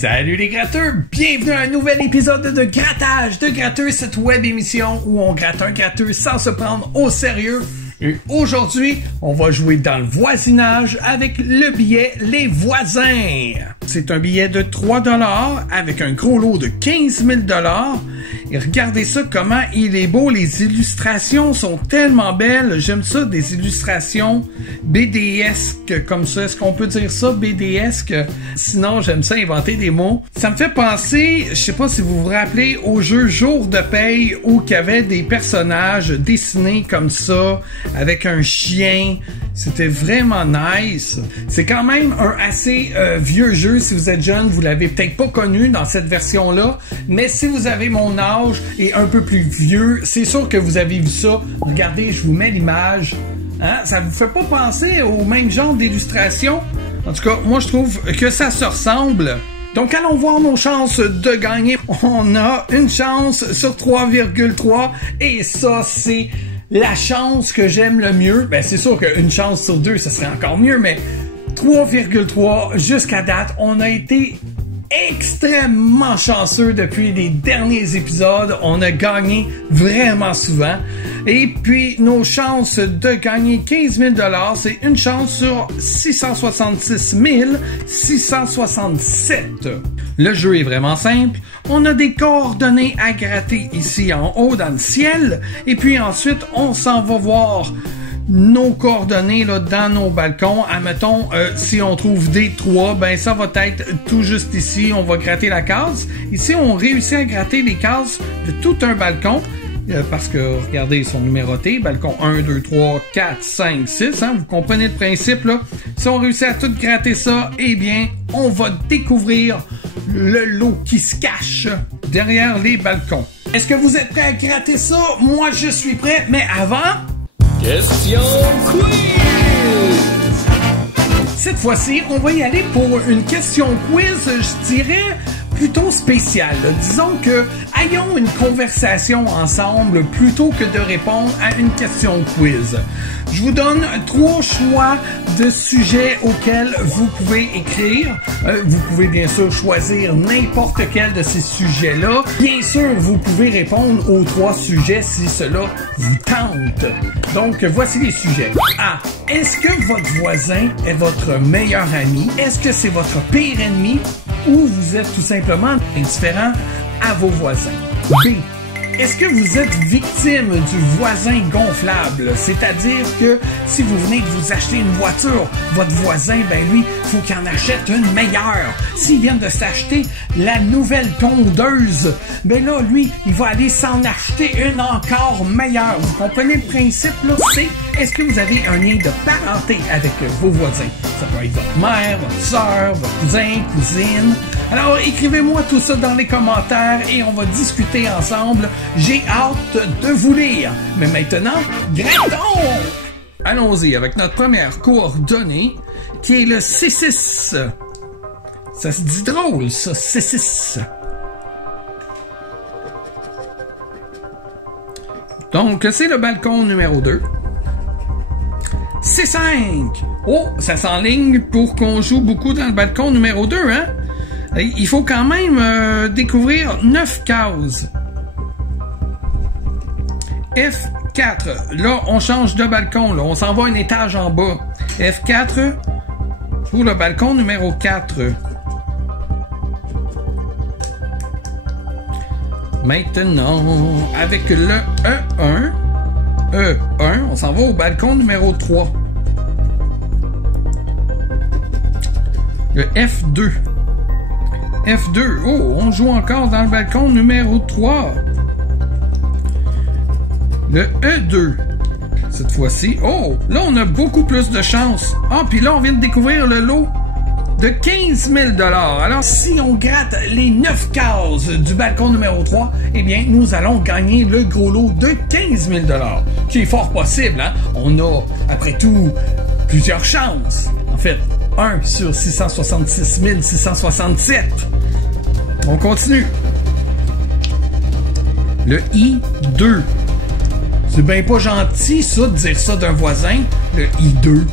Salut les gratteurs, bienvenue à un nouvel épisode de Grattage de Gratteux, cette web émission où on gratte un gratteux sans se prendre au sérieux. Et aujourd'hui, on va jouer dans le voisinage avec le billet Les Voisins. C'est un billet de 3$ avec un gros lot de 15 000 $. Et regardez ça, comment il est beau. Les illustrations sont tellement belles. J'aime ça, des illustrations BDesques comme ça. Est-ce qu'on peut dire ça, BDesque? Sinon, j'aime ça inventer des mots. Ça me fait penser, je sais pas si vous vous rappelez, au jeu Jour de paye où il y avait des personnages dessinés comme ça, avec un chien. C'était vraiment nice. C'est quand même un assez vieux jeu. Si vous êtes jeune, vous l'avez peut-être pas connu dans cette version-là. Mais si vous avez mon âge et un peu plus vieux, c'est sûr que vous avez vu ça. Regardez, je vous mets l'image. Hein? Ça vous fait pas penser au même genre d'illustration? En tout cas, moi je trouve que ça se ressemble. Donc allons voir nos chances de gagner. On a une chance sur 3,3 et ça c'est la chance que j'aime le mieux. Ben c'est sûr qu'une chance sur 2 ça serait encore mieux, mais 3,3 jusqu'à date, on a été extrêmement chanceux depuis les derniers épisodes. On a gagné vraiment souvent. Et puis, nos chances de gagner 15 000 $, c'est une chance sur 666 667. Le jeu est vraiment simple. On a des coordonnées à gratter ici en haut dans le ciel. Et puis ensuite, on s'en va voir nos coordonnées là, dans nos balcons. Admettons, si on trouve des 3, ben ça va être tout juste ici. On va gratter la case. Ici, on réussit à gratter les cases de tout un balcon. Parce que, regardez, ils sont numérotés. Balcon 1, 2, 3, 4, 5, 6. Hein? Vous comprenez le principe, là. Si on réussit à tout gratter ça, eh bien, on va découvrir le lot qui se cache derrière les balcons. Est-ce que vous êtes prêts à gratter ça? Moi, je suis prêt. Mais avant... question quiz! Cette fois-ci, on va y aller pour une question quiz, je dirais, plutôt spéciale. Disons que ayons une conversation ensemble plutôt que de répondre à une question quiz. Je vous donne 3 choix de sujets auxquels vous pouvez écrire. Vous pouvez bien sûr choisir n'importe quel de ces sujets-là. Bien sûr, vous pouvez répondre aux 3 sujets si cela vous tente. Donc, voici les sujets. A. Est-ce que votre voisin est votre meilleur ami? Est-ce que c'est votre pire ennemi? Ou vous êtes tout simplement indifférent à vos voisins? B. Est-ce que vous êtes victime du voisin gonflable? C'est-à-dire que si vous venez de vous acheter une voiture, votre voisin, ben lui, faut qu'il en achète une meilleure. S'il vient de s'acheter la nouvelle tondeuse, ben là, lui, il va aller s'en acheter une encore meilleure. Vous comprenez le principe, là? C'est, est-ce que vous avez un lien de parenté avec vos voisins? Ça peut être votre mère, votre soeur, votre cousin, cousine. Alors, écrivez-moi tout ça dans les commentaires et on va discuter ensemble. J'ai hâte de vous lire. Mais maintenant, grattons! Allons-y avec notre première coordonnée, qui est le C6. Ça se dit drôle, ça, C6. Donc, c'est le balcon numéro 2. C5. Oh, ça s'enligne pour qu'on joue beaucoup dans le balcon numéro 2, hein? Il faut quand même découvrir 9 cases. F4. Là, on change de balcon. Là. On s'en va un étage en bas. F4 pour le balcon numéro 4. Maintenant, avec le E1, on s'en va au balcon numéro 3. Le F2. F2. Oh, on joue encore dans le balcon numéro 3. Le E2. Cette fois-ci. Oh, là, on a beaucoup plus de chance. Ah, puis là, on vient de découvrir le lot de 15 000 $. Alors, si on gratte les 9 cases du balcon numéro 3, eh bien, nous allons gagner le gros lot de 15 000 $. Qui est fort possible, hein? On a, après tout, plusieurs chances. En fait, 1 sur 666 667. On continue. Le I2. C'est bien pas gentil, ça, de dire ça d'un voisin. Le I2.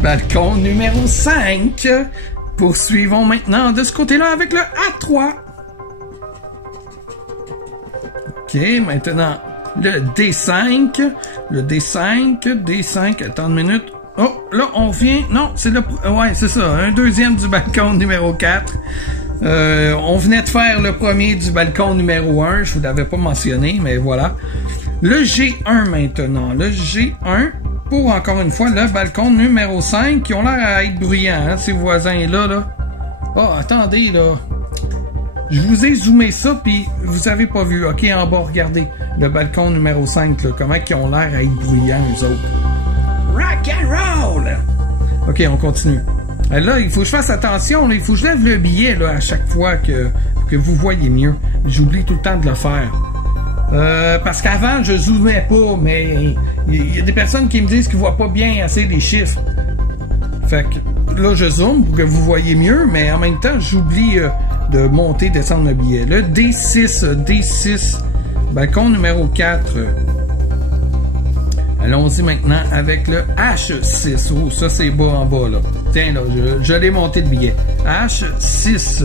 balcon numéro 5. Poursuivons maintenant de ce côté-là avec le A3. OK, maintenant le D5. Le D5, D5, attends une minute. Oh, là, on revient. Non, c'est le... Ouais, c'est ça, un deuxième du balcon numéro 4. On venait de faire le premier du balcon numéro 1. Je vous l'avais pas mentionné, mais voilà. Le G1 maintenant. Le G1 pour, encore une fois, le balcon numéro 5 qui ont l'air à être bruyants, hein, ces voisins-là. Là. Oh, attendez, là. Je vous ai zoomé ça, puis vous avez pas vu. OK, en bas, regardez. Le balcon numéro 5, là. Comment ils ont l'air à être bruyants, eux autres. Rock and roll! OK, on continue. Là, il faut que je fasse attention. Là. Il faut que je lève le billet là, à chaque fois pour que vous voyez mieux. J'oublie tout le temps de le faire. Parce qu'avant, je zoomais pas, mais il y a des personnes qui me disent qu'ils voient pas bien assez les chiffres. Fait que là, je zoome pour que vous voyez mieux, mais en même temps, j'oublie de monter, descendre le billet. Le D6, balcon numéro 4. Allons-y maintenant avec le H6. Oh, ça c'est bas en bas, là. Tiens, là, je l'ai monté le billet. H6.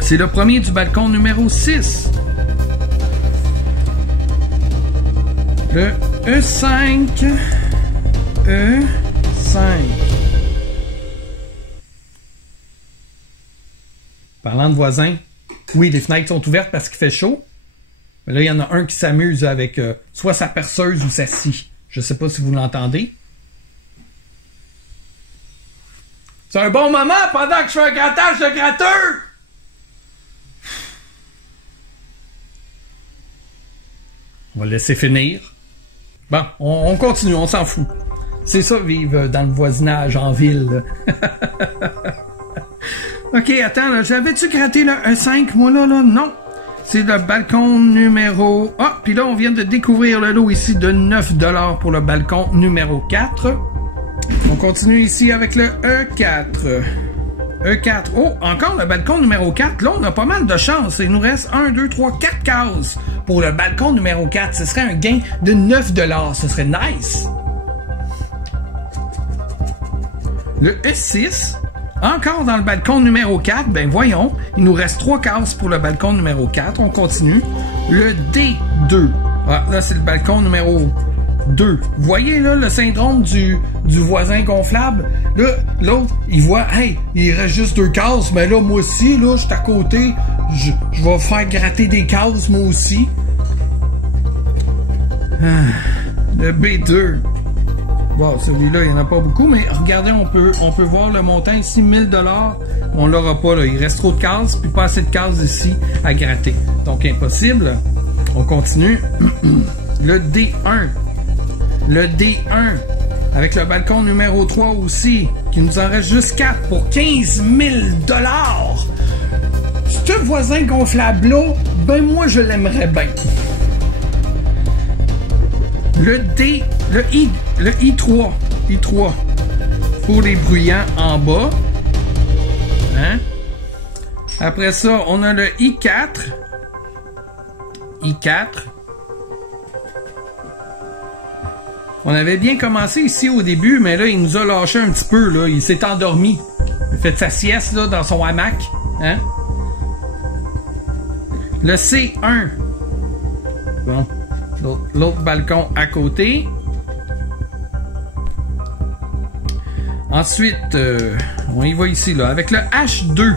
C'est le premier du balcon numéro 6. Le E5. E5. Parlant de voisins, oui, les fenêtres sont ouvertes parce qu'il fait chaud. Mais là, il y en a un qui s'amuse avec soit sa perceuse ou sa scie. Je sais pas si vous l'entendez. C'est un bon moment pendant que je fais un grattage de gratteur! On va le laisser finir. Bon, on continue, on s'en fout. C'est ça, vivre dans le voisinage en ville. OK, attends, là, j'avais-tu gratté le E5, moi, là? Non. C'est le balcon numéro... Ah, puis là, on vient de découvrir le lot ici de 9$ pour le balcon numéro 4. On continue ici avec le E4. E4. Oh, encore le balcon numéro 4. Là, on a pas mal de chance. Il nous reste 1, 2, 3, 4 cases pour le balcon numéro 4. Ce serait un gain de 9$. Ce serait nice. Le E6... Encore dans le balcon numéro 4, ben voyons, il nous reste 3 cases pour le balcon numéro 4. On continue. Le D2. Ah, là, c'est le balcon numéro 2. Vous voyez, là, le syndrome du voisin gonflable? Là, l'autre, il voit, hey, il reste juste 2 cases. Mais là, moi aussi, là, je suis à côté. Je vais faire gratter des cases, moi aussi. Ah, le B2. Bon, celui-là, il n'y en a pas beaucoup, mais regardez, on peut voir le montant ici, 1000$. On l'aura pas, là. Il reste trop de cases, puis pas assez de cases ici à gratter. Donc, impossible. On continue. Le D1. Le D1. Avec le balcon numéro 3 aussi, qui nous en reste juste 4 pour 15 000$. Ce voisin gonflable-là, ben moi, je l'aimerais bien. Le I3 pour les bruyants en bas. Hein? Après ça, on a le I4. On avait bien commencé ici au début, mais là, il nous a lâché un petit peu. Là. Il s'est endormi. Il a fait sa sieste là, dans son hamac. Hein? Le C1. Bon. L'autre balcon à côté. Ensuite, on y va ici, là, avec le H2.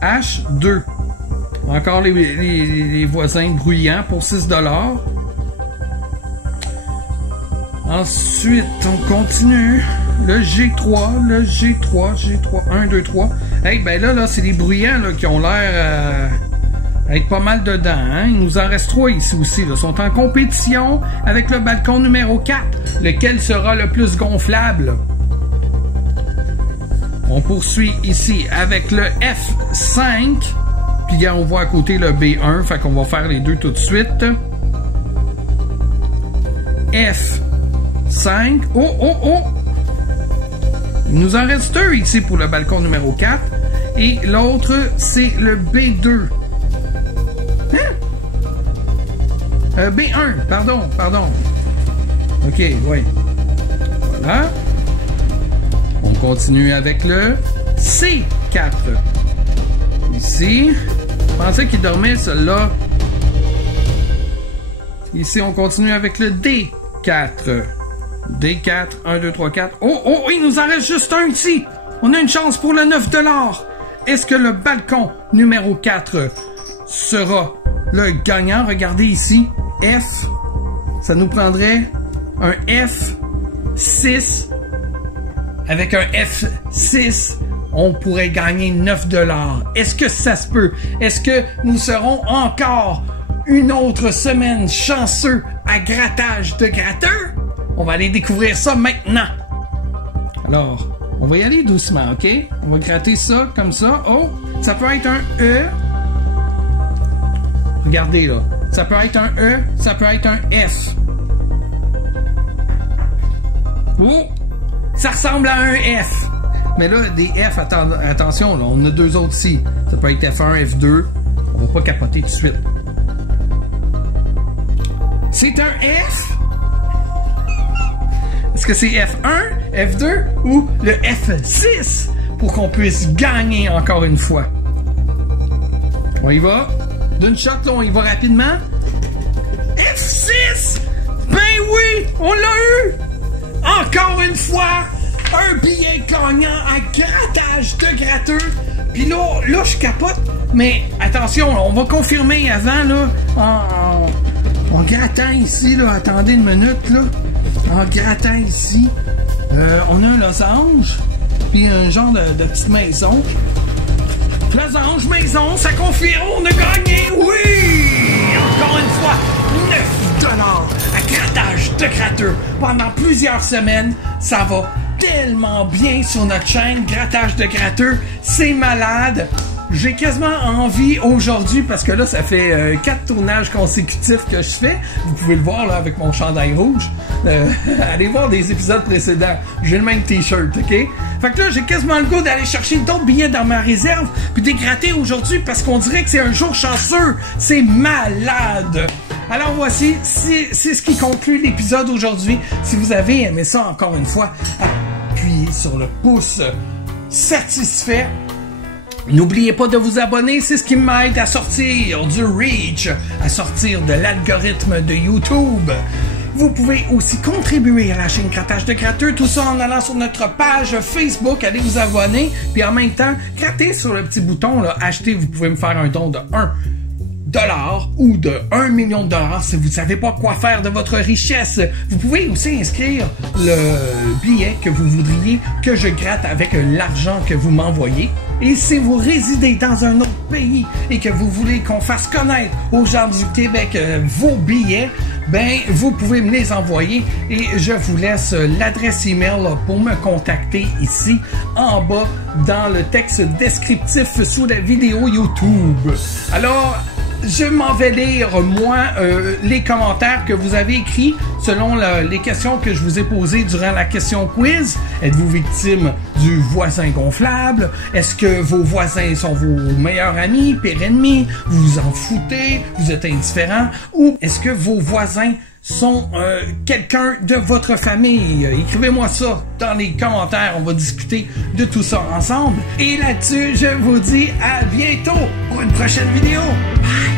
H2. Encore les voisins bruyants pour 6$. Ensuite, on continue. Le G3. 1, 2, 3. Hey, ben là, c'est les bruyants là, qui ont l'air... être pas mal dedans, hein? Il nous en reste 3 ici aussi. Ils sont en compétition avec le balcon numéro 4. Lequel sera le plus gonflable? On poursuit ici avec le F5. Puis on voit à côté le B1. Fait qu'on va faire les deux tout de suite. F5. Oh! Il nous en reste 2 ici pour le balcon numéro 4. Et l'autre, c'est le B2. Hein? B1, pardon. OK, oui. Voilà. On continue avec le C4. Ici. Je pensais qu'il dormait, celui-là. Ici, on continue avec le D4. D4, 1, 2, 3, 4. Oh, il nous en reste juste un ici. On a une chance pour le 9 $. Est-ce que le balcon numéro 4 sera le gagnant? Regardez ici. F. Ça nous prendrait un F6. Avec un F6, on pourrait gagner 9 $. Est-ce que ça se peut? Est-ce que nous serons encore une autre semaine chanceux à grattage de gratteurs? On va aller découvrir ça maintenant. Alors, on va y aller doucement, OK? On va gratter ça comme ça. Oh, ça peut être un E. Regardez là. Ça peut être un E, ça peut être un F. Oh! Ça ressemble à un F. Mais là, des F, attention, là, on a deux autres ici. Ça peut être F1, F2. On va pas capoter tout de suite. C'est un F? Est-ce que c'est F1, F2 ou le F6 pour qu'on puisse gagner encore une fois? On y va. D'une shot, là, on y va rapidement. F6! Ben oui! On l'a eu! Encore une fois, un billet gagnant à grattage de gratteux. Puis là, je capote. Mais attention, on va confirmer avant, là, en grattant ici, là. Attendez une minute, là. En grattant ici, on a un losange, puis un genre de petite maison. Losange, maison, ça confirme, on a gagné, oui! Encore une fois, 9 $ à grattage de gratteux. Pendant plusieurs semaines, ça va tellement bien sur notre chaîne, grattage de gratteux, c'est malade. J'ai quasiment envie aujourd'hui, parce que là, ça fait 4 tournages consécutifs que je fais. Vous pouvez le voir là avec mon chandail rouge. Allez voir des épisodes précédents. J'ai le même t-shirt, OK? Fait que là, j'ai quasiment le goût d'aller chercher d'autres billets dans ma réserve puis des gratter aujourd'hui parce qu'on dirait que c'est un jour chanceux. C'est malade! Alors voici, c'est ce qui conclut l'épisode aujourd'hui. Si vous avez aimé ça, encore une fois, appuyez sur le pouce satisfait. N'oubliez pas de vous abonner, c'est ce qui m'aide à sortir du reach, à sortir de l'algorithme de YouTube. Vous pouvez aussi contribuer à la chaîne Grattage de Gratteux, tout ça en allant sur notre page Facebook, allez vous abonner, puis en même temps, grattez sur le petit bouton, là, acheter, vous pouvez me faire un don de 1 $ ou de 1 million de dollars si vous ne savez pas quoi faire de votre richesse. Vous pouvez aussi inscrire le billet que vous voudriez que je gratte avec l'argent que vous m'envoyez. Et si vous résidez dans un autre pays et que vous voulez qu'on fasse connaître aux gens du Québec vos billets, ben vous pouvez me les envoyer et je vous laisse l'adresse email pour me contacter ici en bas dans le texte descriptif sous la vidéo YouTube. Alors, je m'en vais lire, moi, les commentaires que vous avez écrits selon les questions que je vous ai posées durant la question quiz. Êtes-vous victime du voisin gonflable? Est-ce que vos voisins sont vos meilleurs amis, pires ennemis? Vous vous en foutez? Vous êtes indifférent? Ou est-ce que vos voisins sont quelqu'un de votre famille? Écrivez-moi ça dans les commentaires. On va discuter de tout ça ensemble. Et là-dessus, je vous dis à bientôt pour une prochaine vidéo. Bye!